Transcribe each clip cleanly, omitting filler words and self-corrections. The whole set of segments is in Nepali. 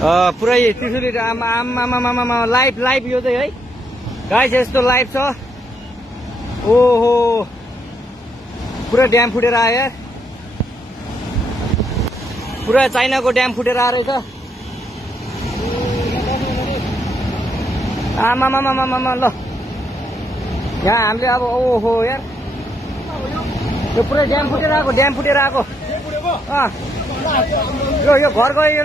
पुरै त्रिशुली आमा लाइभ यो चाहिँ है गाइस यस्तो लाइभ छ। ओहो पुरा ड्याम फुटेर आयो यार, पुरा चाइनाको ड्याम फुटेर आएर रहेछ। आमा ल यहाँ हामीले अब ओहो यार यो पुरै ड्याम फुटेर आएको यो घर गयो यो।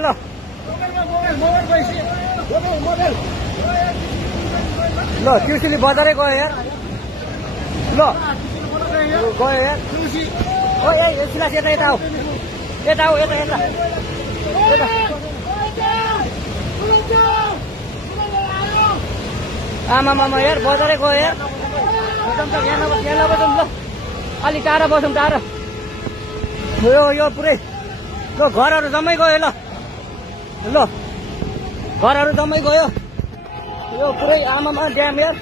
ल त्रिशुली बजारै गयो यार, ल गयो यार। ओ ए सिलास यता आऊ, यता आमा यार बजारै गयो यार। यहाँ नबसौँ ल, अलि टाढा बसौँ टाढा। यो पुरै ल घरहरू जम्मै गयो ल घरहरू जम्मै गयो। यो पुरै आमामा ड्याम यार।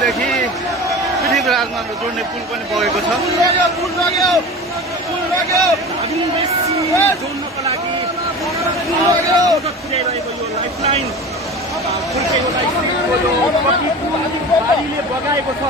देखि पृथ्वीराजमा जोड्ने पुल पनि बगेको छ। जोड्नको लागि मद्दत पुर्याइरहेको यो लाइफलाइन बाढीले बगाएको छ।